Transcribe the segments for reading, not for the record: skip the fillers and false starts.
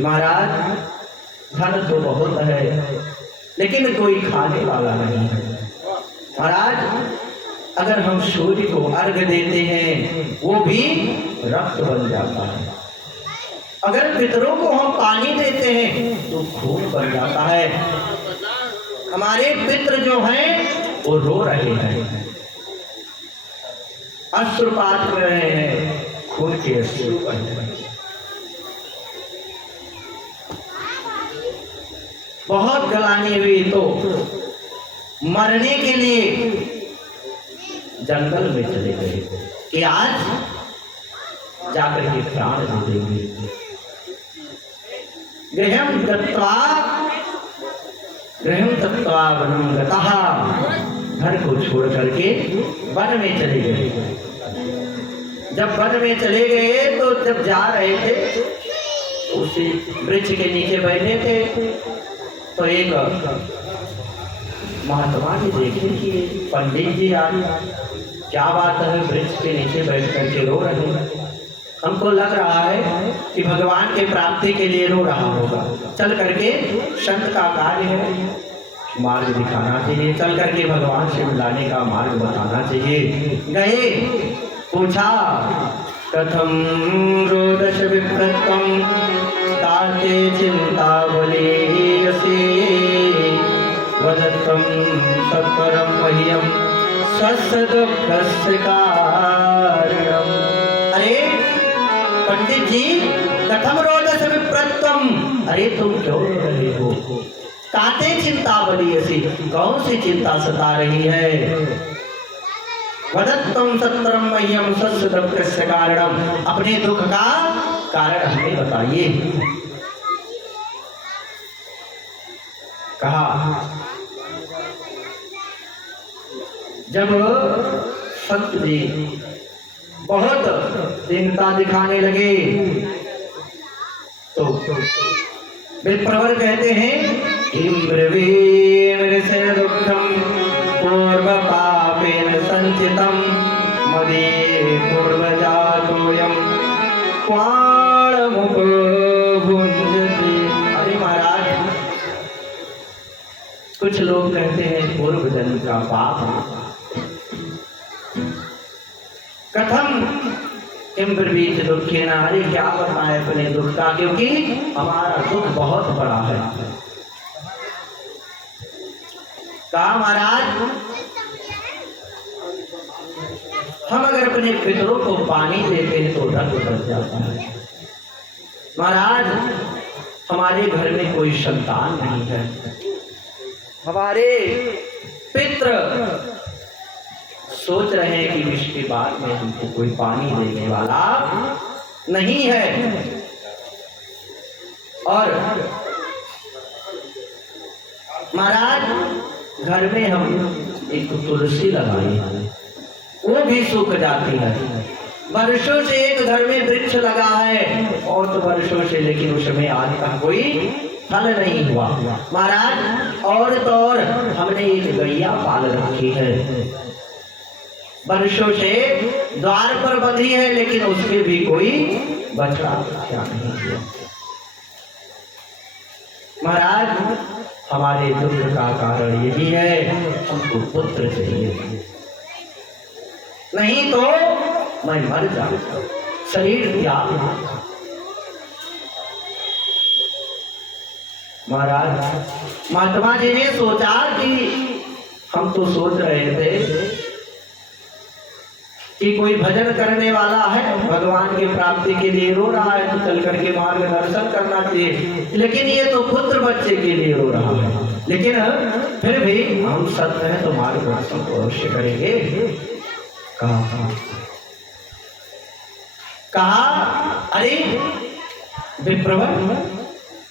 महाराज धन तो बहुत है लेकिन कोई खाने वाला नहीं है। महाराज अगर हम सूर्य को अर्घ देते हैं वो भी रक्त बन जाता है, अगर पितरों को हम पानी देते हैं तो खून बन जाता है। हमारे पितृ जो हैं वो रो रहे हैं, अश्रुपात कर रहे हैं, खून के अश्रु बन रहे हैं। बहुत गलानी हुई तो मरने के लिए जंगल में चले गए कि आज जाकर के प्राण दे देंगे। गृहं त्यक्त्वा वनं गतः, घर को छोड़ करके वन में चले गए। जब वन में चले गए तो जब जा रहे थे उसी वृक्ष के नीचे बैठे थे तो एक महात्मा जी देखे कि पंडित जी आज क्या बात है, वृक्ष के नीचे बैठ करके रो रहे हैं। हमको लग रहा है कि भगवान के प्राप्ति के लिए रो रहा होगा, चल करके संत का कार्य है, मार्ग दिखाना चाहिए, चल करके भगवान से मिलाने का मार्ग बताना चाहिए। गए, पूछा कथम रोदश विप्रत्वं ताते चिंतावलीयसे वदत्वं सत्वरं मह्यं स्वस्य दुःखस्य कारणम्। अरे पंडित जी, कथम रोदस विप्रत्वम, अरे तुम क्यों रो रहे हो? ताते चिंतावलीयसी, कौन सी चिंता सता रही है? वदत्वं सत्वरं मह्यं स्वस्य दुःखस्य कारणम्, अपने दुख का कारण हमें बताइए। कहा जब संत जी बहुत दीनता दिखाने लगे तो विप्रवर कहते हैं दुखम पूर्व पापेन संचितम मदीये पूर्वजातोयम क्वाणमुपो भुंजति। अरे महाराज, कुछ लोग कहते हैं पूर्व जन्म का पाप। कथम किम ब्रवीत दुखेन, अरे क्या बताएं अपने दुख का, क्योंकि हमारा दुख बहुत बड़ा है। कहा महाराज हम अगर अपने पितरों को पानी देते हैं तो रक्त बन जाता है। महाराज हमारे घर में कोई संतान नहीं है, हमारे पितृ सोच रहे हैं कि इसके बाद में हमको कोई पानी देने वाला नहीं है। और महाराज घर में हम एक तुलसी लगाई है, वो भी सूख जाती है। वर्षों से एक घर में वृक्ष लगा है और तो वर्षों से, लेकिन उसमें आज तक कोई फल नहीं हुआ। महाराज और तो और हमने एक गैया पाल रखी है, वर्षों से द्वार पर बंधी है, लेकिन उसके भी कोई बछड़ा क्या नहीं हुआ। महाराज हमारे दुख का कारण यही है, हमको पुत्र चाहिए, नहीं तो मैं मर जाऊंगा, शरीर त्याग। महाराज महात्मा जी ने सोचा कि हम तो सोच रहे थे कि कोई भजन करने वाला है, भगवान की प्राप्ति के लिए रो रहा है तो चल करके मार्गदर्शन करना चाहिए, लेकिन ये तो पुत्र बच्चे के लिए रो रहा है। लेकिन फिर भी हम सत्य हैं तो मार्गदर्शन को अवश्य करेंगे। कहा अरे विप्रवर,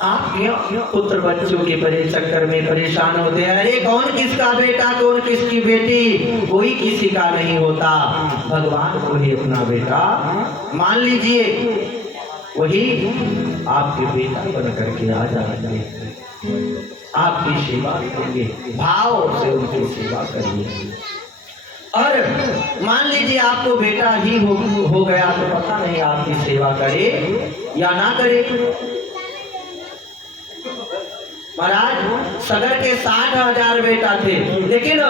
आप क्यों पुत्र बच्चों के बड़े चक्कर में परेशान होते हैं? अरे कौन किसका बेटा, कौन किसकी बेटी, कोई किसी का नहीं होता, भगवान को ही अपना बेटा मान लीजिए, वही आपके बेटा बन करके आ जाएंगे, आपकी सेवा करेंगे, भाव से उनकी सेवा करिए। और मान लीजिए आपको बेटा ही हो गया तो पता नहीं आपकी सेवा करे या ना करे। महाराज सगर के 60,000 बेटा थे, लेकिन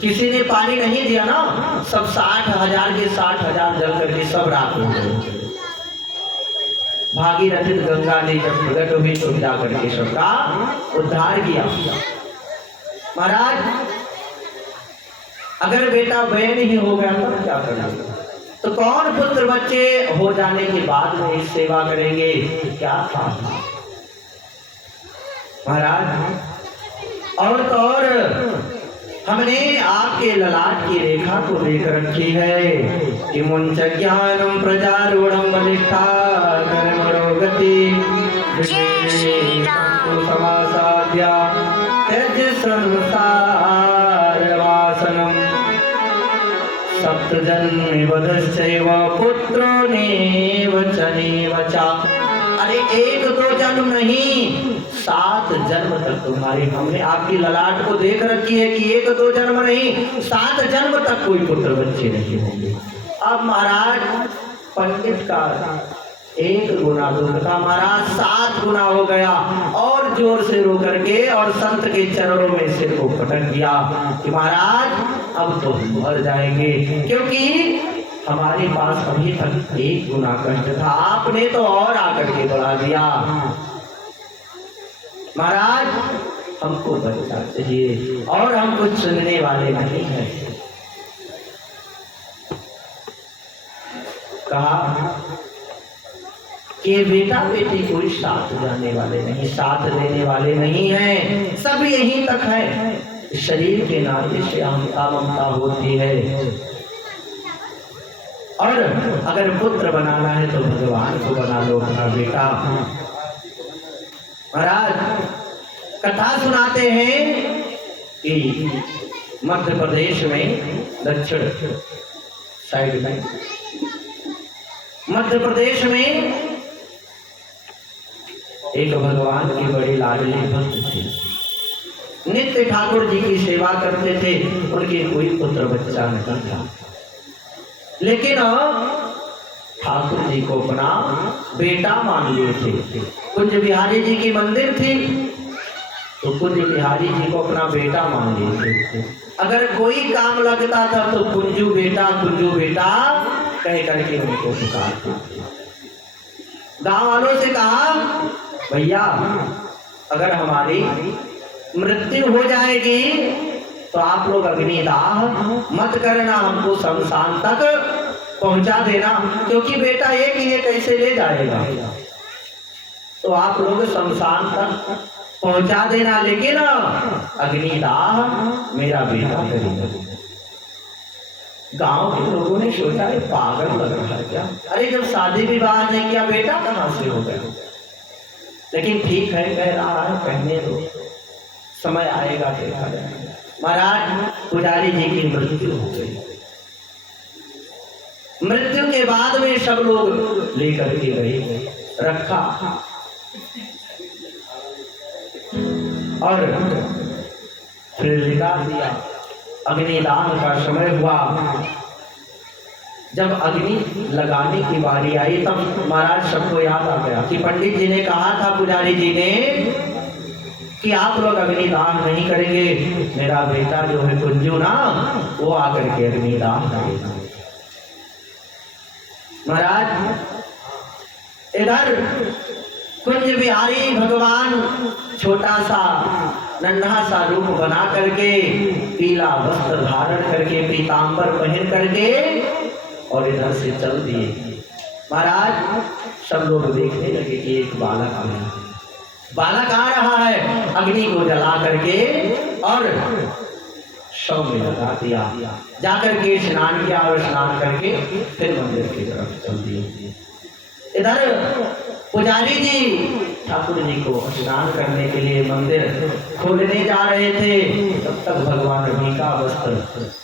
किसी ने पानी नहीं दिया ना, सब 60,000 के 60,000 जल करके सब राख हो गए। भागीरथी गंगा ने जब प्रकट हुई तो जा करके सबका उद्धार किया। महाराज अगर बेटा बहन ही हो गया तो क्या करना, तो कौन पुत्र बच्चे हो जाने के बाद में इस सेवा करेंगे, क्या था महाराज। और तो और हमने आपके ललाट की रेखा को देख रखी है कि मुंच ज्ञानम प्रजारूढ़म बलिष्ठा कर्मरोगति समासाद्या त्यज संसार वासनम सप्तजन्म वधश्चैव पुत्रो नेव च। अरे एक दो जन्म नहीं, 7 जन्म तक तुम्हारी, हमने आपकी ललाट को देख रखी है कि एक दो जन्म नहीं 7 जन्म तक कोई पुत्र बच्चे नहीं होंगे। अब महाराज पंडित का 1 गुना दुख का महाराज 7 गुना हो गया, और जोर से रो करके और संत के चरणों में सिर को पटक दिया कि महाराज अब तो मर जाएंगे, क्योंकि हमारे पास अभी तक 1 गुना कष्ट था, आपने तो और आकर के बढ़ा दिया। महाराज हमको बच्चा चाहिए और हम कुछ सुनने वाले नहीं हैं। कहा कि बेटा बेटी कोई साथ जाने वाले नहीं, साथ लेने वाले नहीं हैं, सब यहीं तक है। शरीर के नाते से ममता होती है, और अगर पुत्र बनाना है तो भगवान को बना लो अपना बेटा। महाराज कथा सुनाते हैं कि मध्य प्रदेश में दक्षिण साइड में मध्य प्रदेश में एक भगवान की बड़ी लाडली भक्त थी, नित्य ठाकुर जी की सेवा करते थे, उनके कोई पुत्र बच्चा नहीं था, लेकिन ठाकुर जी को अपना बेटा मान लिए थे। कुंज बिहारी जी की मंदिर थी तो कुंज बिहारी जी को अपना बेटा मान लिए थे। अगर कोई काम लगता था तो कुंजू बेटा कह करके उनको पुकारते थे। गांव वालों से कहा भैया अगर हमारी मृत्यु हो जाएगी तो आप लोग अग्निदाह मत करना, हमको शमशान तक पहुंचा देना, क्योंकि बेटा एक ही कैसे ले जाएगा, तो आप लोग शमशान तक पहुंचा देना, लेकिन अग्निदाह मेरा बेटा करेगा। गांव के लोगों ने सोचा है पागल लग रहा है क्या, अरे जब शादी विवाह नहीं किया बेटा कहां से हो गया, लेकिन ठीक है कह रहा है कहने दो, समय आएगा देखा जाएगा। महाराज पुजारी जी की मृत्यु हो गई। मृत्यु के बाद में सब लोग लेकर के गए, रखा और फिर लिटा दिया। अग्निदान का समय हुआ, जब अग्नि लगाने की बारी आई तब महाराज सबको याद आ गया कि पंडित जी ने कहा था पुजारी जी ने कि आप लोग अग्निदान नहीं करेंगे, मेरा बेटा जो है कुंजू ना वो आकर के अग्निदान करेगा। महाराज इधर कुंज बिहारी भगवान छोटा सा नन्हा सा रूप बना करके, पीला वस्त्र धारण करके, पीतांबर पहन करके और इधर से चल दिए। महाराज सब लोग देखने लगे कि एक बालक आ रहा है, अग्नि को जला करके और शव में लगा दिया, जाकर के स्नान किया और स्नान करके फिर मंदिर की तरफ चल दिए। इधर पुजारी जी ठाकुर जी को स्नान करने के लिए मंदिर खोलने जा रहे थे, तब तक भगवान अग्नि का वस्त्र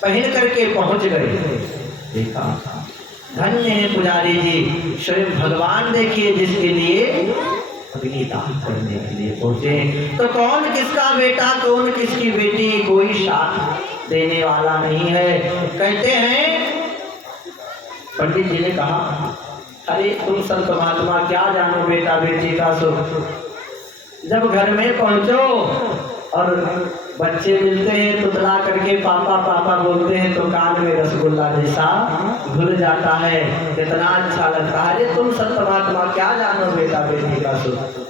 पहन करके पहुंच गए। देखा धन्य है पुजारी जी, स्वयं भगवान देखिए जिसके लिए अग्निदान करने के लिए पहुंचे। तो कौन किसका बेटा कौन किसकी बेटी कोई साथ देने वाला नहीं है। कहते हैं, पंडित जी ने कहा, अरे तुम संत महात्मा क्या जानो बेटा बेटी का सुख। जब घर में पहुंचो और बच्चे मिलते हैं तुतला करके पापा पापा बोलते हैं तो कान में रसगुल्ला जैसा घुल जाता है, कितना अच्छा लगता है। अरे तुम संत महात्मा क्या जानो बेटा बेटी का सुख,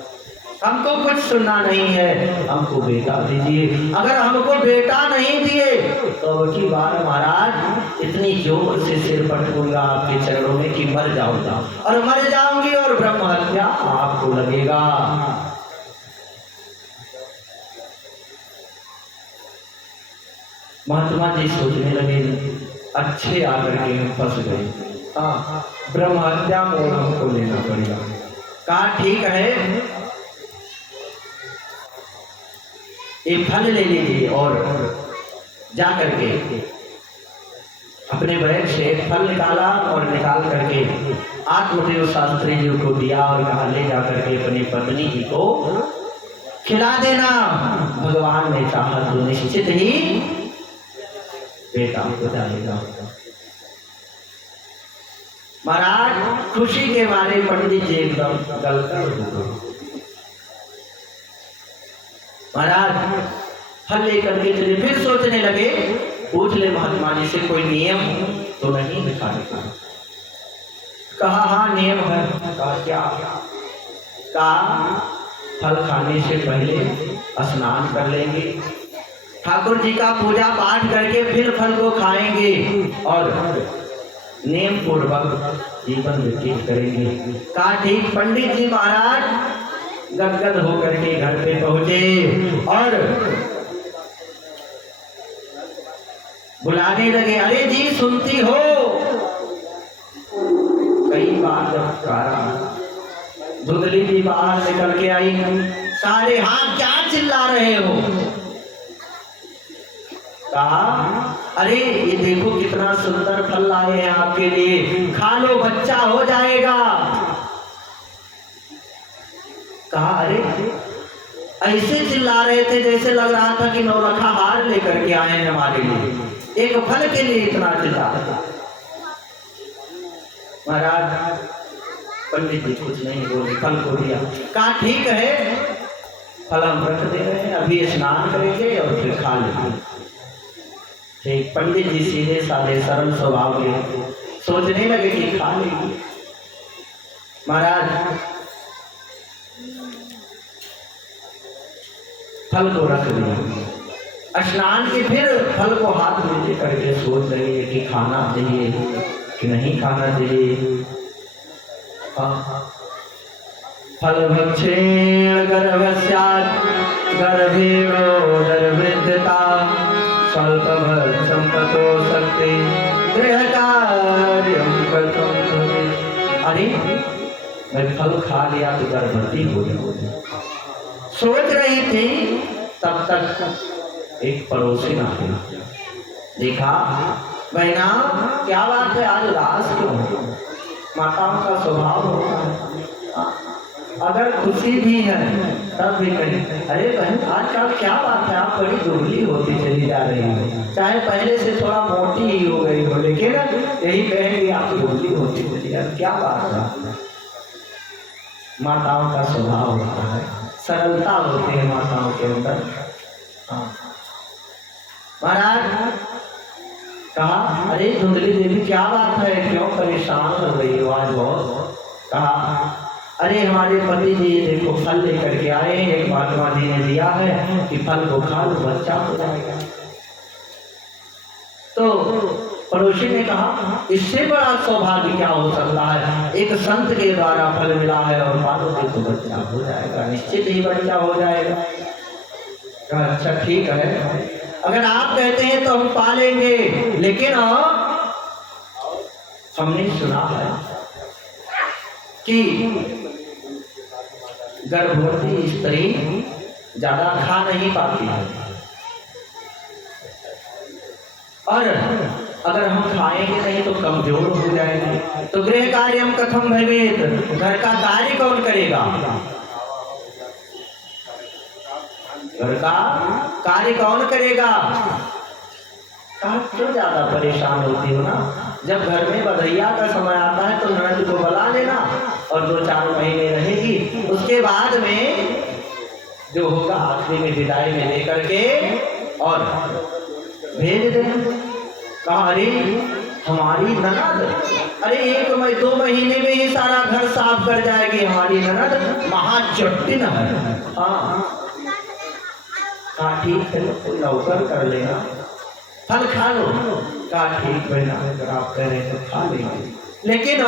हमको कुछ सुनना नहीं है, हमको बेटा दीजिए। अगर हमको बेटा नहीं दिए तो की बार महाराज इतनी जोर से सिर पटकूंगा आपके चरणों में कि मर जाऊंगा, और मर जाऊंगी और ब्रह्म हत्या आपको लगेगा। महात्मा जी सोचने लगे, अच्छे आकर के हम फंस गए, हाँ ब्रह्म हत्या को हमको लेना पड़ेगा। कहा ठीक है, एक फल ले लीजिए और जा करके अपने बैग से एक फल निकाला और निकाल करके आत्मदेव शास्त्री जी को दिया और कहा ले जा करके अपनी पत्नी जी को खिला देना, भगवान ने चाहा तो निश्चित ही बेटा हो जाएगा। महाराज खुशी के मारे पंडित जी एकदम गलगल हो गए। महाराज फल लेकर के चले, फिर सोचने लगे, पूछ ले महात्मा जी से कोई नियम तो नहीं दिखाने का। कहा हाँ नियम है। कहा क्या? कहा फल खाने से पहले स्नान कर लेंगे, ठाकुर जी का पूजा पाठ करके फिर फल को खाएंगे और नियम पूर्वक जीवन व्यतीत करेंगे। कहा ठीक। पंडित जी महाराज गदगद होकर के घर पे पहुंचे और बुलाने लगे, अरे जी सुनती हो? कई बार जब कहा, धुंधली जी बाहर निकल के आई, सारे हाथ क्या चिल्ला रहे हो? कहा अरे ये देखो कितना सुंदर फल लाए हैं आपके लिए, खा लो बच्चा हो जाएगा। कहा अरे ऐसे चिल्ला रहे थे जैसे लग रहा था कि नौलखा हार लेकर के आए हैं हमारे लिए, एक फल के लिए इतना चिल्ला रहा। महाराज पंडित जी कुछ नहीं बोले, फल को दिया। कहा ठीक है फल हम रख दे रहे हैं, अभी स्नान करेंगे और फिर खा लेंगे। ठीक। पंडित जी सीधे साधे सरल स्वभाव के सोचने लगे कि खा लेंगे। महाराज फल को रख दिया, स्नान के फिर फल को हाथ में ले करके सोच रही है कि खाना चाहिए कि नहीं खाना चाहिए। फल भक्षेण गर्भस्यात् गर्भेणोदरवृद्धता स्वल्प भक्षं ततो शक्ति गृहकार्यं कर्तुं भवेत्। अरे मैं फल खा लिया तो गर्भवती हो जाऊंगी। सोच रही थी तब तक एक पड़ोसी आ गई, देखा बहना क्या बात है आज उदास क्यों हो? माताओं का स्वभाव होता है, अगर खुशी भी है तब भी कहीं अरे बहन आजकल क्या बात है आप बड़ी दुबली होती चली जा रही हो, चाहे पहले से थोड़ा मोटी ही हो गई हो लेकिन यही कहेंगे आप दुबली होती चली जा, क्या बात है? माताओं का स्वभाव होता है, सरलता होती है माताओं के अंदर। महाराज कहा अरे धुंधली देवी क्या बात है, क्यों परेशान हो रही हो आज बहुत? कहा अरे हमारे पति जी देखो फल लेकर के आए, एक महात्मा जी ने दिया है कि फल को खा लो बच्चा हो जाएगा। तो पड़ोसी ने कहा इससे बड़ा सौभाग्य क्या हो सकता है, एक संत के द्वारा फल मिला है और पालोगे तो बच्चा हो जाएगा, निश्चित ही बच्चा हो जाएगा। कहा अच्छा ठीक है, अगर आप कहते हैं तो हम पालेंगे, लेकिन हमने सुना है कि गर्भवती स्त्री ज्यादा खा नहीं पाती है, और अगर हम खाएंगे नहीं तो कमजोर हो जाएंगे, तो गृह कार्यम कथम भवेत्, घर का कार्य कौन करेगा? घर का कार्य कौन करेगा? कहा क्यों ज्यादा परेशान होती हो ना, जब घर में बधैया का समय आता है तो ननद को बुला लेना और 2-4 महीने रहेगी, उसके बाद में जो होगा आखिरी में विदाई में लेकर के और भेज देना। कहा अरे हमारी ननद, अरे 1-2 महीने में ही सारा घर साफ कर जाएगी, हमारी ननद महाचट्टिन है। हाँ ठीक है तो नौकर कर लेना, फल खा लो। कहा ठीक है ना, अगर आप कह रहे तो खा लेंगे, लेकिन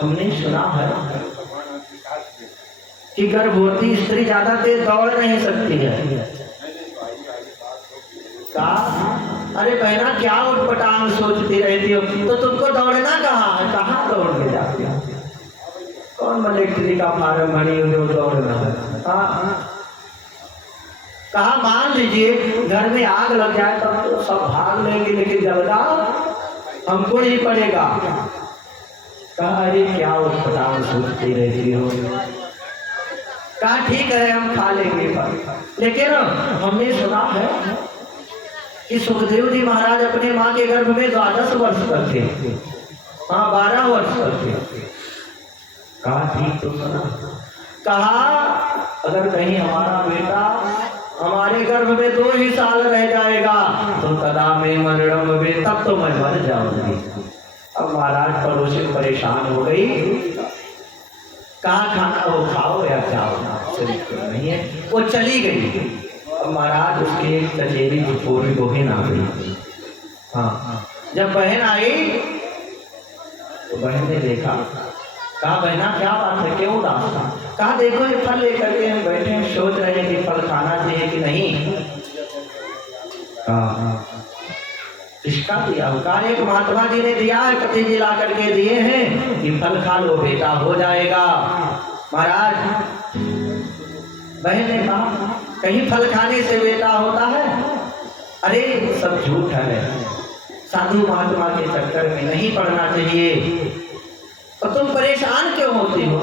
हमने सुना है कि गर्भवती स्त्री ज्यादा तेज दौड़ नहीं सकती है। कहा अरे बहना क्या उठपटांग सोचती रहती हो, तो तुमको दौड़ना कहाँ है, कहाँ दौड़ के जाती हो, कौन मिलिट्री का फार्म भरी हो दौड़ना है। हाँ कहा मान लीजिए घर में आग लग जाए तब तो सब भाग लेंगे, लेकिन जलगा हमको नहीं पड़ेगा। कहा अरे क्या उठपटांग सोचती रहती हो। कहा ठीक है हम खा लेंगे, लेकिन हमने सुना है कि सुखदेव जी महाराज अपने माँ के गर्भ में 12 वर्ष तक थे। हाँ 12 वर्ष तक थे। कहा ठीक तो सुना। कहा अगर कहीं हमारा बेटा हमारे गर्भ में 2 ही साल रह जाएगा तो तदा में मरणम में, तब तो मैं मर जाऊंगी। अब महाराज पड़ोसी परेशान हो गई। कहा खाना वो खाओ या जाओ, नहीं है वो चली गई। अब महाराज उसकी एक चचेरी जो पूरी बहन आ गई। हाँ जब बहन आई तो बहन ने देखा। कहा बहना क्या बात है, क्यों उदास था। कहा देखो ये फल लेकर के हम बैठे हैं, सोच रहे हैं कि फल खाना चाहिए कि नहीं। किसका दिया। कहा एक महात्मा जी ने दिया है, पति जी ला करके दिए हैं कि फल खा लो बेटा हो जाएगा। महाराज बहन ने कहा कहीं फल खाने से बेटा होता है, अरे सब झूठ है, साधु महात्मा के चक्कर में नहीं पड़ना चाहिए। और तुम परेशान क्यों होती हो,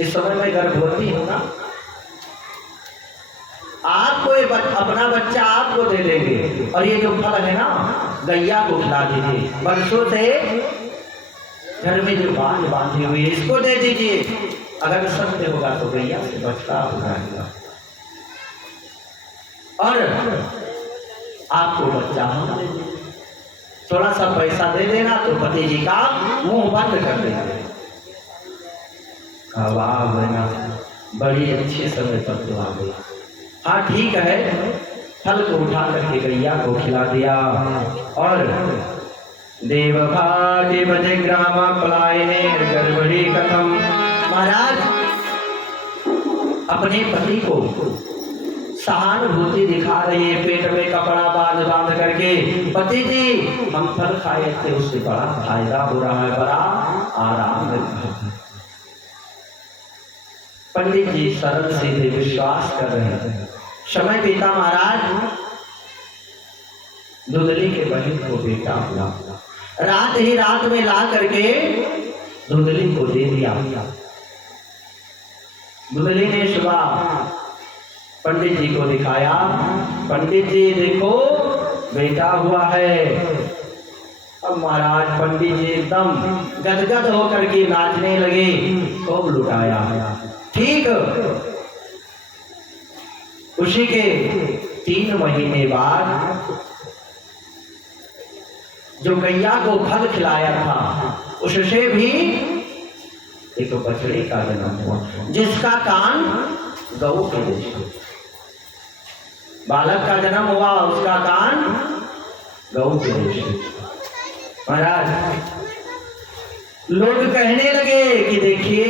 इस समय मैं गर्भवती हूं ना, आपको अपना बच्चा आपको दे देंगे, और ये जो फल है ना गैया को खिला दीजिए, बरसों से घर में जो बांध बांधी हुई है इसको दे दीजिए, अगर सत्य होगा तो गैया से बचता होगा और आपको बच्चा होगा। थोड़ा सा पैसा दे देना तो पति जी का मुंह बंद कर देना। वाह बहना बड़ी अच्छे समय पर तो आ गई। हाँ ठीक है, फल को उठा करके गैया को खिला दिया और देवभागे बजे ग्रामा पलायने गर्भड़ी कथम। महाराज अपने पति को सहानुभूति दिखा रही है, पेट में कपड़ा बांध बांध करके, पति जी हम फल खाए थे उससे बड़ा फायदा हो रहा है, बड़ा आराम है। पंडित जी सरल सीधे विश्वास कर रहे थे। समय बीता, महाराज धुंधली के बहन को बेटा हुआ, रात ही रात में ला करके धुंधली को दे दिया। धुंधली ने सुबह पंडित जी को दिखाया, पंडित जी देखो बेटा हुआ है। अब महाराज पंडित जी एकदम गदगद होकर के नाचने लगे, खूब लुटाया। ठीक उसी के 3 महीने बाद जो गैया को फल खिलाया था उससे भी एक बछड़े का जन्म हुआ, जिसका कान गौ के जैसा। बालक का जन्म हुआ, उसका कान गौ के जैसा। महाराज लोग कहने लगे कि देखिए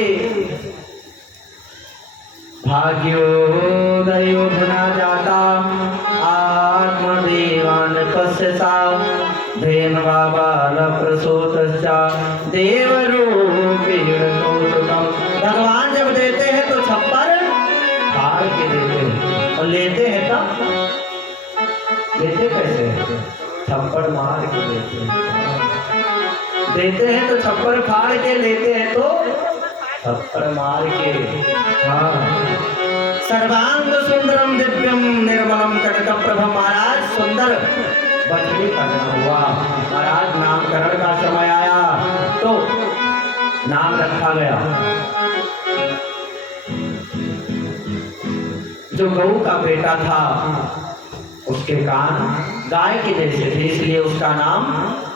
भाग्योदयो धना जाता आत्मदेवान पश्यसा धेन्वा बाल प्रसूतश्चा देवरूपेण कौतुकम्। भगवान जब देते हैं तो छप्पर फाड़ के देते हैं, और लेते हैं तब लेते कैसे हैं? थप्पड़ मार के देते हैं। देते हैं तो छप्पर फाड़ के, लेते हैं तो थप्पड़ मार के। हाँ सर्वांग सुंदरम दिव्यम निर्मलम कनकप्रभम। महाराज सुंदर बचने का नाम हुआ। महाराज नामकरण का समय आया तो नाम रखा गया। जो गऊ का बेटा था उसके कान गाय के जैसे थे, इसलिए उसका नाम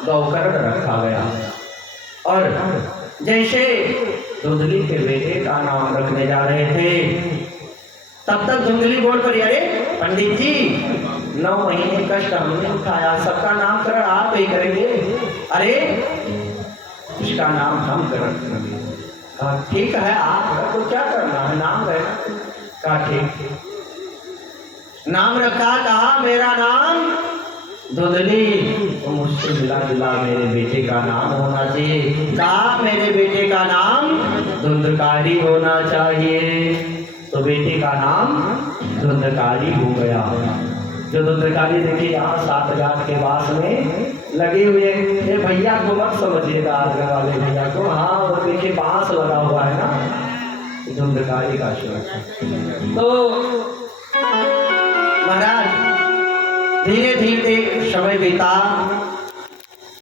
गौकर्ण रखा गया। और जैसे धुंधली के बेटे का नाम रखने जा रहे थे तब तक धुंधली बोल पड़ी, अरे पंडित जी 9 महीने कष्ट हमने उठाया, सबका नामकरण आप ही करेंगे। अरे उसका नाम हम करेंगे। कहा ठीक है, आप तो क्या करना है, नाम है। कहा ठीक, नाम रखा। कहा मेरा नाम धुंधली, तो मुझसे मिला जुला मेरे बेटे का नाम होना चाहिए। कहा मेरे बेटे का नाम धुंधकारी होना चाहिए। तो बेटे का नाम धुंधकारी हो गया। जो धुंधकारी देखिए यहाँ 7 घाट के पास में लगे हुए, ये भैया को मत समझिएगा, आगे वाले भैया को। हाँ वो देखिए बांस लगा हुआ है ना, धुंधकारी का शोर। तो महाराज धीरे धीरे समय बीता।